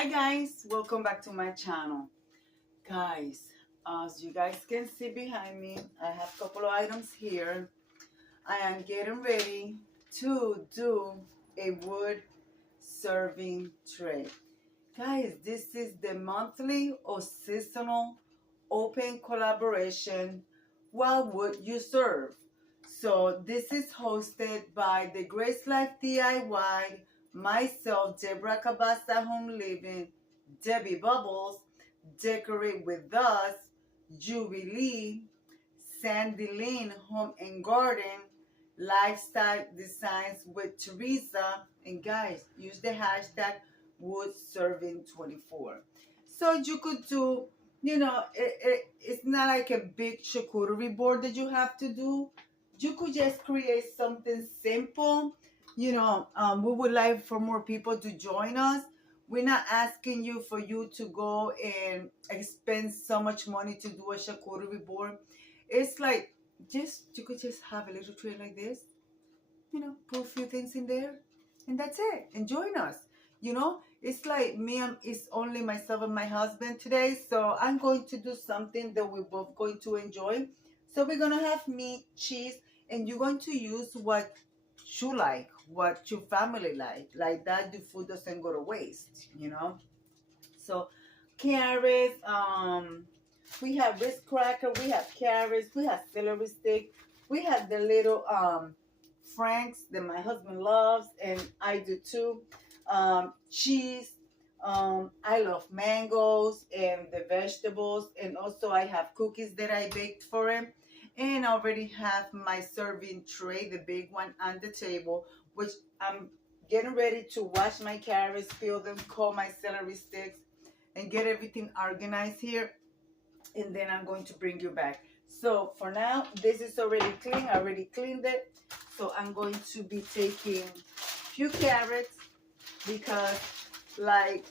Hi guys, welcome back to my channel. Guys, as you guys can see behind me, I have a couple of items here. I am getting ready to do a wood serving tray. Guys, this is the monthly or seasonal open collaboration. What would you serve? So this is hosted by the Grace Life DIY, myself, Deborah Cabassa Home Living, Debbie Bubbles, Decorate with Us, Jubilee, Sandy Lynn Home and Garden, Lifestyle Designs with Teresa, and guys, use the hashtag woodserving24. So you could do, it's not like a big charcuterie board that you have to do. You could just create something simple. We would like for more people to join us. We're not asking you for you to go and spend so much money to do a charcuterie board. It's like you could just have a little tray like this, put a few things in there, and that's it. And join us. It's like it's only myself and my husband today, so I'm going to do something that we're both going to enjoy. So we're gonna have meat, cheese, and you're going to use what you like, what your family like that the food doesn't go to waste. So carrots, we have Ritz cracker, we have carrots, we have celery stick, we have the little franks that my husband loves and I do too. Cheese, I love mangoes and the vegetables, and also I have cookies that I baked for him. And I already have my serving tray, the big one, on the table, which I'm getting ready to wash my carrots, peel them, cut my celery sticks, and get everything organized here. And then I'm going to bring you back. So for now, this is already clean. I already cleaned it. So I'm going to be taking a few carrots because I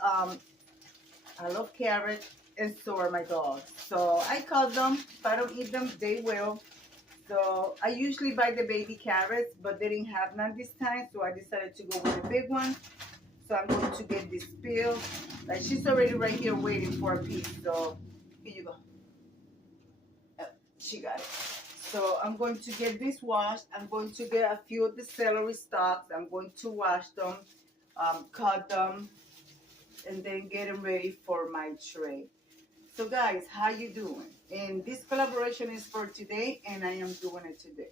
love carrots, and so are my dogs. So I cut them. If I don't eat them, they will. So I usually buy the baby carrots, but they didn't have none this time, so I decided to go with the big one. So I'm going to get this peeled. Like, she's already right here waiting for a piece. So here you go. She got it. So I'm going to get this washed. I'm going to get a few of the celery stalks. I'm going to wash them, cut them, and then get them ready for my tray. So guys, how you doing? And this collaboration is for today, and I am doing it today.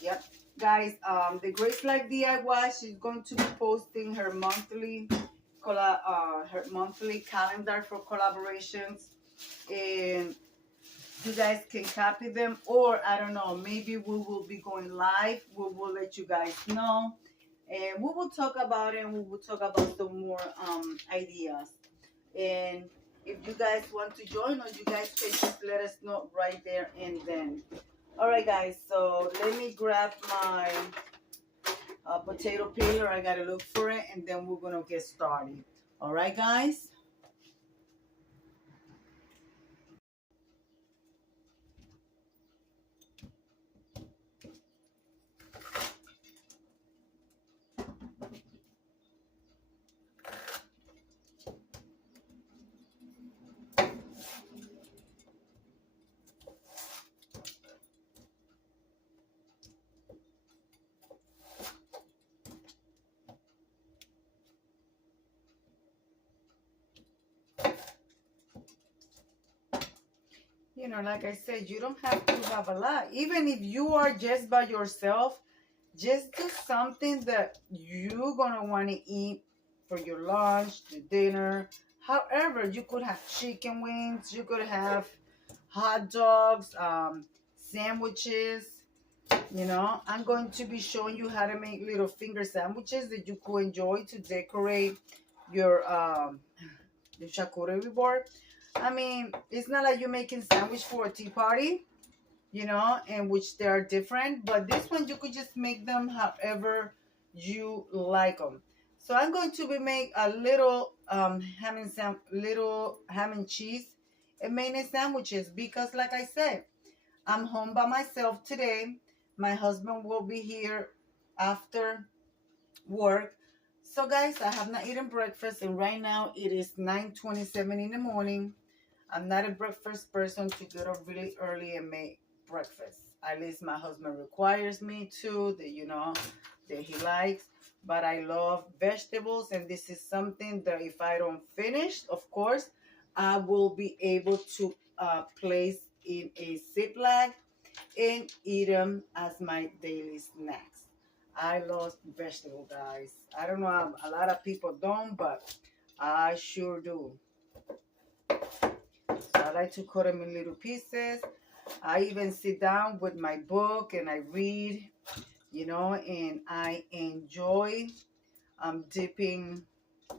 Yep. Guys, the Grace Life DIY, she's going to be posting her monthly calendar for collaborations, and you guys can copy them, or I don't know, maybe we will be going live. We will let you guys know, and we will talk about it, and we will talk about some more ideas. And if you guys want to join us, you guys can just let us know right there and then. All right, guys, so let me grab my potato peeler. I gotta look for it, and then we're gonna get started. All right, guys. Like I said, you don't have to have a lot. Even if you are just by yourself, just do something that you're gonna want to eat for your lunch, the dinner. However, you could have chicken wings, you could have hot dogs, sandwiches. I'm going to be showing you how to make little finger sandwiches that you could enjoy to decorate your the charcuterie board. I mean, it's not like you're making sandwich for a tea party, in which they are different. But this one, you could just make them however you like them. So I'm going to be make a little ham and cheese and mayonnaise sandwiches because, like I said, I'm home by myself today. My husband will be here after work. So guys, I have not eaten breakfast, and right now it is 9:27 in the morning. I'm not a breakfast person to get up really early and make breakfast. At least my husband requires me to, that he likes. But I love vegetables, and this is something that if I don't finish, of course, I will be able to place in a Ziploc and eat them as my daily snacks. I love vegetable, guys. I don't know, a lot of people don't, but I sure do. So I like to cut them in little pieces. I even sit down with my book and I read, and I enjoy dipping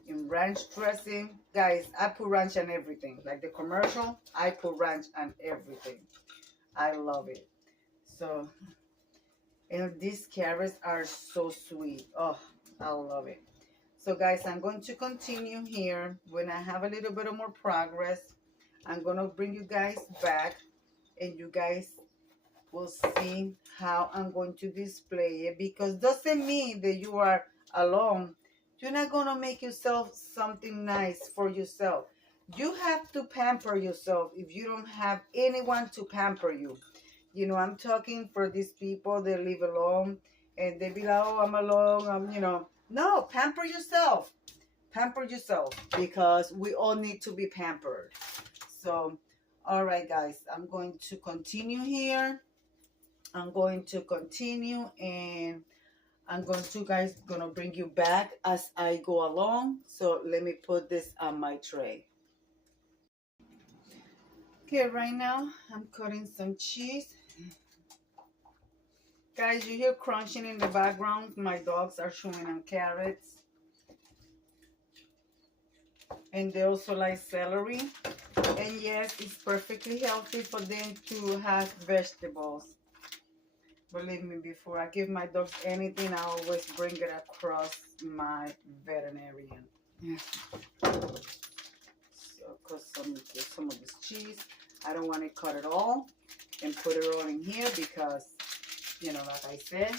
in ranch dressing. Guys, I put ranch on everything. Like the commercial, I put ranch on everything. I love it. So, and these carrots are so sweet. Oh, I love it. So guys, I'm going to continue here. When I have a little bit of more progress, I'm going to bring you guys back, and you guys will see how I'm going to display it, because doesn't mean that you are alone. You're not going to make yourself something nice for yourself. You have to pamper yourself if you don't have anyone to pamper you. I'm talking for these people that live alone, and they be like, oh, I'm alone, No, pamper yourself. Pamper yourself, because we all need to be pampered. So, all right, guys, I'm going to continue here. I'm going to continue, and I'm gonna bring you back as I go along. So let me put this on my tray. Okay, right now I'm cutting some cheese. Guys, you hear crunching in the background. My dogs are chewing on carrots. And they also like celery. And yes, it's perfectly healthy for them to have vegetables. Believe me, before I give my dogs anything, I always bring it across my veterinarian. Yeah. So, cut some of this cheese. I don't want to cut it all and put it all in here because, like I said,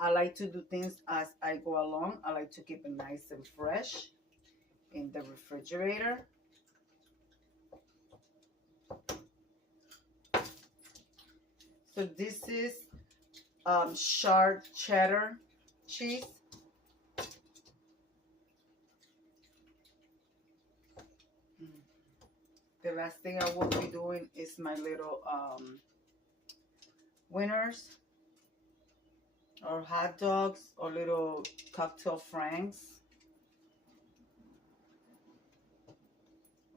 I like to do things as I go along. I like to keep it nice and fresh in the refrigerator. So this is sharp cheddar cheese. The last thing I will be doing is my little wieners or hot dogs or little cocktail franks.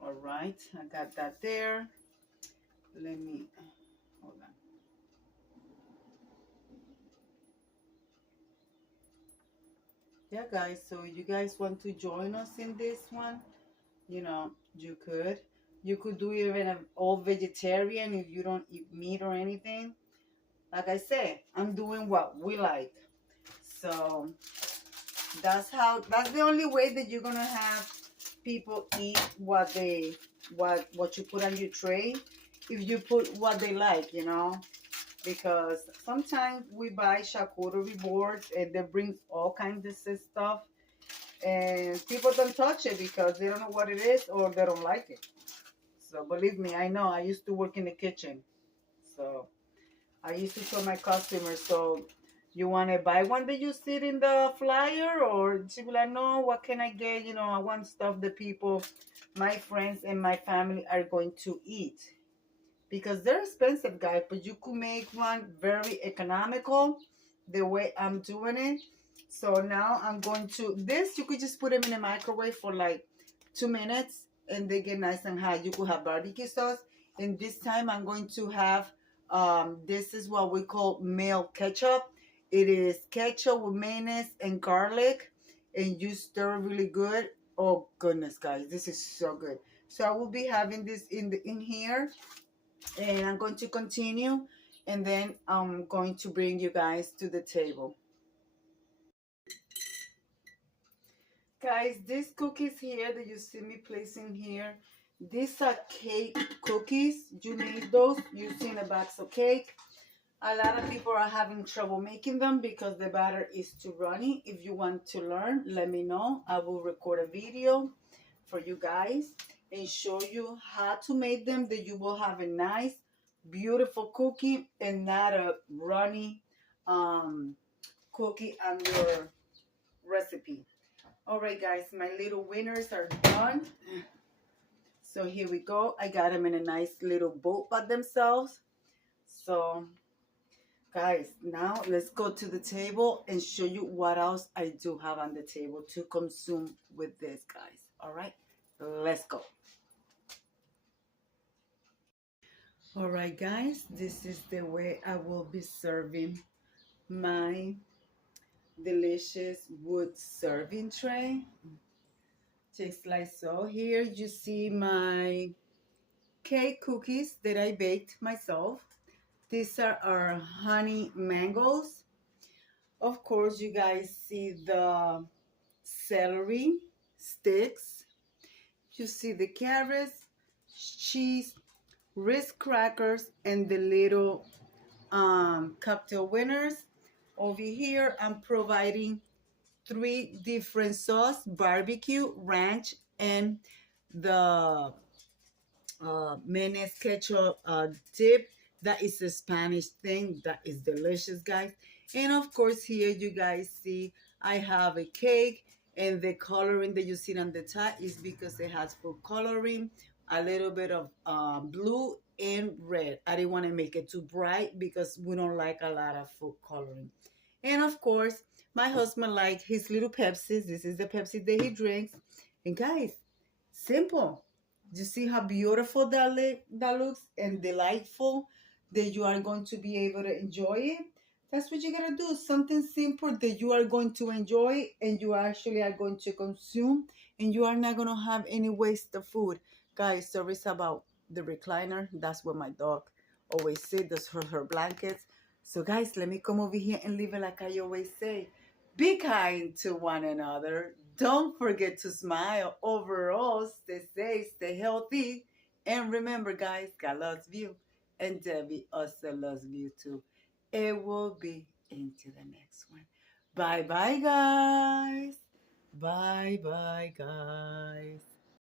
All right, I got that there. Let me, hold on. Yeah, guys, so you guys want to join us in this one? You could. You could do even an all vegetarian if you don't eat meat or anything. Like I said, I'm doing what we like. So that's the only way that you're gonna have people eat what you put on your tray. If you put what they like, because sometimes we buy charcuterie boards and they bring all kinds of stuff, and people don't touch it because they don't know what it is or they don't like it. So believe me, I know. I used to work in the kitchen, so I used to tell my customers, so you want to buy one that you see in the flyer, or she be like, no, what can I get? I want stuff that people, my friends and my family are going to eat. Because they're expensive, guys, but you could make one very economical the way I'm doing it. So now I'm going to, you could just put them in the microwave for like 2 minutes and they get nice and hot. You could have barbecue sauce. And this time I'm going to have, this is what we call male ketchup. It is ketchup with mayonnaise and garlic, and you stir really good. Oh goodness, guys, this is so good. So I will be having this in here. And I'm going to continue, and then I'm going to bring you guys to the table. Guys, these cookies here that you see me placing here, these are cake cookies. You made those using a box of cake. A lot of people are having trouble making them because the batter is too runny. If you want to learn, let me know. I will record a video for you guys and show you how to make them, that you will have a nice, beautiful cookie and not a runny cookie on your recipe. All right, guys, my little winners are done. So here we go. I got them in a nice little bowl by themselves. So guys, now let's go to the table and show you what else I do have on the table to consume with this, guys. All right, let's go. All right, guys, this is the way I will be serving my delicious wood serving tray. Just like so. Here you see my cake cookies that I baked myself. These are our honey mangoes. Of course, you guys see the celery sticks. You see the carrots, cheese, Ritz crackers, and the little cocktail winners. Over here, I'm providing 3 different sauce: barbecue, ranch, and the mayonnaise ketchup dip. That is a Spanish thing that is delicious, guys. And of course, here you guys see I have a cake, and the coloring that you see on the top is because it has food coloring, a little bit of blue and red. I didn't want to make it too bright because we don't like a lot of food coloring. And of course, my husband liked his little Pepsis. This is the Pepsi that he drinks. And guys, simple. You see how beautiful that looks and delightful, that you are going to be able to enjoy it. That's what you gotta do. Something simple that you are going to enjoy and you actually are going to consume, and you are not gonna have any waste of food. Guys, stories about the recliner. That's where my dog always sits. That's her blankets. So guys, let me come over here and leave it like I always say. Be kind to one another. Don't forget to smile. Overall, stay safe, stay healthy. And remember, guys, God loves you. And Debbie also loves you too. It will be into the next one. Bye-bye, guys. Bye-bye, guys.